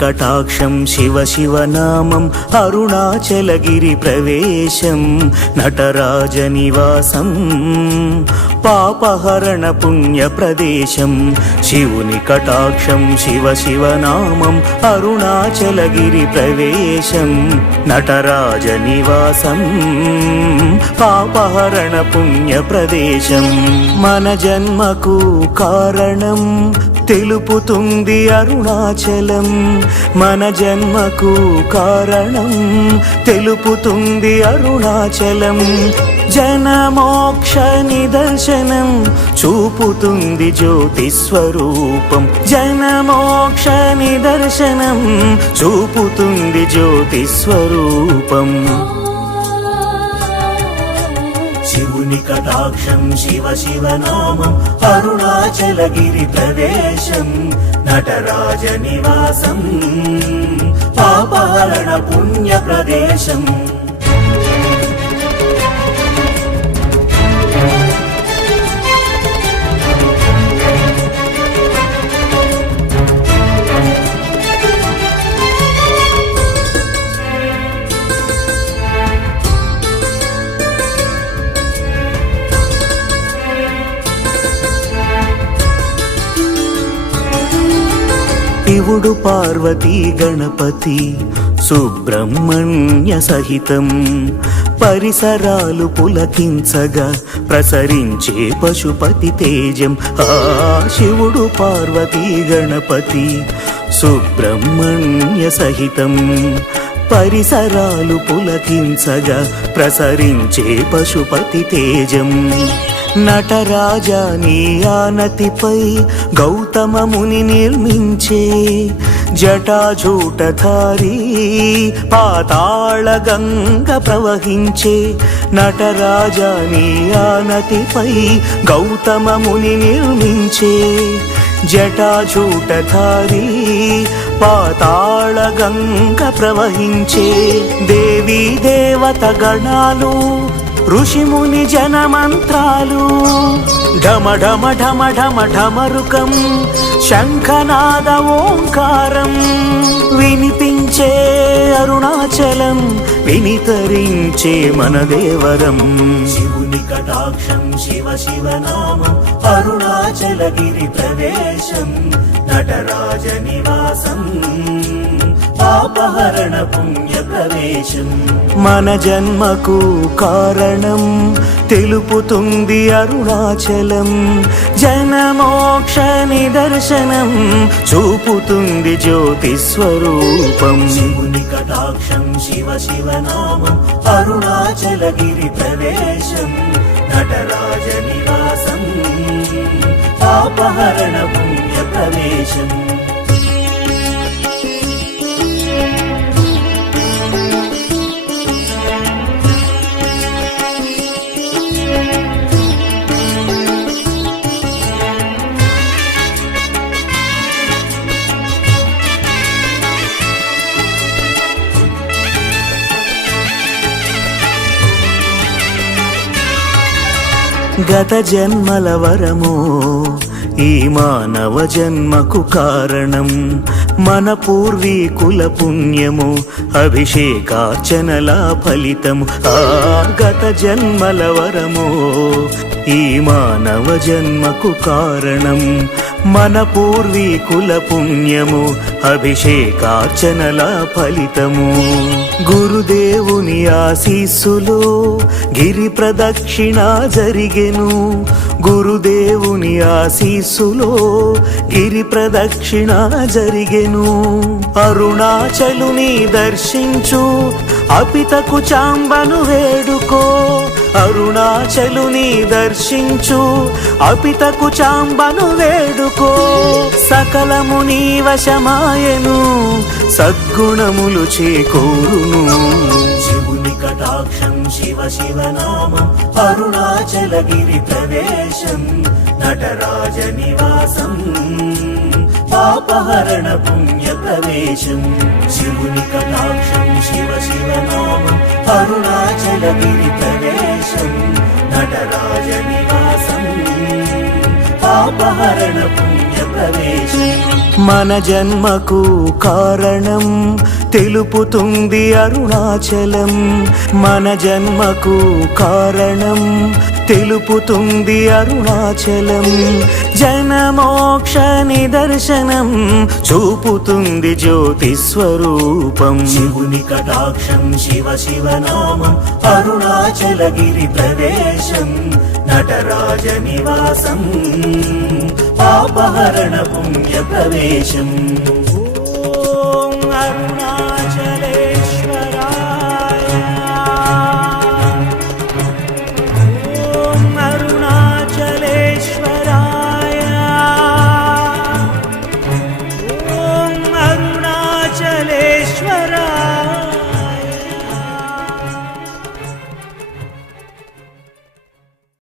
కటాక్షం శివ శివనామం అరుణాచలగిరి ప్రవేశం నటరాజ నివాసం పాపహరణ పుణ్య ప్రదేశం శివుని కటాక్షం శివ శివనామం అరుణాచలగిరి ప్రవేశం నటరాజ నివాసం పాపహరణ పుణ్య ప్రదేశం మన జన్మకు కారణం తెలుపుతుంది అరుణాచలం మన జన్మకు కారణం తెలుపుతుంది అరుణాచలం జనమోక్ష నిదర్శనం చూపుతుంది జ్యోతి స్వరూపం జనమోక్ష నిదర్శనం చూపుతుంది జ్యోతి స్వరూపం శివుని కటాక్షం శివ శివనామం అరుణాచలగిరి ప్రవేశం నటరాజ నివాసం పాపహరణ పుణ్య ప్రదేశం శివుడు పార్వతీ గణపతి సుబ్రహ్మణ్య సహితం పరిసరాలు పులకించగా ప్రసరించే పశుపతి తేజం శివుడు పార్వతీ గణపతి సుబ్రహ్మణ్య సహితం పరిసరాలు పులకించగా ప్రసరించే పశుపతి తేజం నటరాజా నీ ఆనతిపై గౌతమ ముని నిర్మించే జటాజూటధారి పాతాళ గంగ ప్రవహించే నటరాజా నీ ఆనతిపై గౌతమ ముని నిర్మించే జటాజూటధారి పాతాళ గంగ ప్రవహించే దేవీ దేవత గణాలు ఋషిముని జనమంత్రాలు ఢమ ఢమ ఢమ ఢమ ఢమరుకం శంఖనాద ఓంకారం వినిపించే అరుణాచలం వినితరించే మన దేవరం శివుని కటాక్షం శివ శివనామం అరుణాచలగిరి ప్రవేశం నటరాజ నివాసం పాపహరణ పుణ్య ప్రవేశం మన జన్మకు కారణం తెలుపుతుంది అరుణాచలం జనమోక్ష నిదర్శనం చూపుతుంది జ్యోతి స్వరూపం శివుని కటాక్షం శివ శివనామం అరుణాచలగిరి ప్రవేశం నటరాజ నివాసం పాపహరణ పుణ్య ప్రవేశం గత జన్మల వరము ఈ మానవ జన్మకు కారణం మన పూర్వీకుల పుణ్యము అభిషేకార్చనల ఫలితము గత జన్మల వరము ఈ మానవ జన్మకు కారణం మన పూర్వీకుల పుణ్యము అభిషేకార్చనల ఫలితము గురుదేవుని ఆశీస్సులో గిరి ప్రదక్షిణ జరిగెను గురుదేవుని ఆశీస్సులో గిరి ప్రదక్షిణ జరిగెను అరుణాచలుని దర్శించు అపితకు చాంబను వేడుకో అరుణాచలుని దర్శించు అపితకు చాంబను వేడుకో సకలము నీ వశమాయను సద్గుణములు చేకూరును శివుని కటాక్షం శివ శివనామం అరుణాచలగిరి ప్రవేశం నటరాజ నివాసం పాపహరణ పుణ్య ప్రవేశం శివుని కటాక్షం శివ శివనామం అరుణాచలగిరి ప్రవేశం నటరాజ నివాసం పాపహరణ పుణ్య ప్రవేశం మన జన్మకు కారణం తెలుపుతుంది అరుణాచలం. మన జన్మకు కారణం తెలుపుతుంది అరుణాచలం. జనమోక్ష నిదర్శనం చూపుతుంది జ్యోతి స్వరూపం. శివుని కటాక్షం శివ శివ నామం అరుణాచలగిరి ప్రదేశం. నటరాజ నివాసం పాపహరణ పుణ్య ప్రవేశం.